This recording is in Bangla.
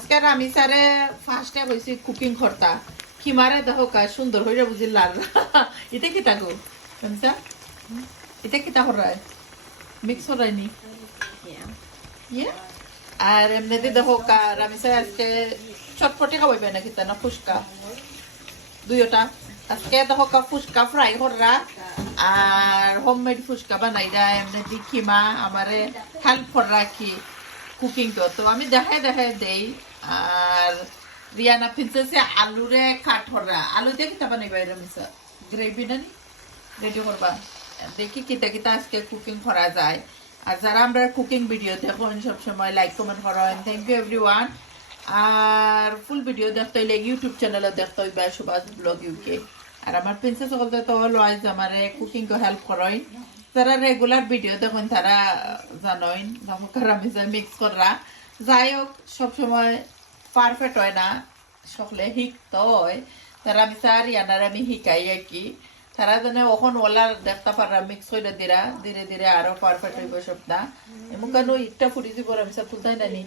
আজকে আমি স্যারে ফার্স্টে কইছি কুকিং করতা খিমারে দেখো কা সুন্দর হইরা বুঝি লাল এটা কি তাগো কমসা এটা কি তা হরায় মিক্স হরায়নি ইয়ে আর এমনিতে দেখো কা আমি স্যার আজকে চটপটি খাওয়াইবে নাকি তা না ফুচকা দুইটা আজকে দেখো কা ফুচকা ফ্রাই কররা আর হোমমেড ফুচকা বানাইরা এমনি খিমা আমারে হেল্প কররা কি কুকিং তো আমি দেখায় দেখায় দেই আর রিয়ানা প্রিন্সেসে আলুরে কাট হরা আলু দিয়ে কিতা বানাইবা এরকম গ্রেভি না রেডি করবা দেখি কিতা কিতা আজকে কুকিং করা যায় আর যারা আমরা কুকিং ভিডিও দেখুন সবসময় লাইক কমেন্ট করেন থ্যাংক ইউ এভরিওয়ান আর ফুল ভিডিও দেখতে হইলে ইউটিউব চ্যানেলে দেখতে হইবা সুভাষ ব্লগ ইউকে আর আমার প্রিন্সেস সকলতে তো হলো আজ আমার কুকিং কো হেল্প করেন যারা রেগুলার ভিডিও দেখুন তারা জানেন নমস্কার আমি যে মিক্স করা যাই হোক সবসময় পারফেক্ট হয় না সকলে শিখতে হয় তারা আমি স্যার ইয়ানার আমি শিখাই আর কি তারা জানে ওখন ওলার দেখতে পারা মিক্স করে দিরা ধীরে ধীরে আরো পারফেক্ট হইব সবটা এমন কেন ইটটা ফুটি দিব আমি স্যার তুলতাই নানি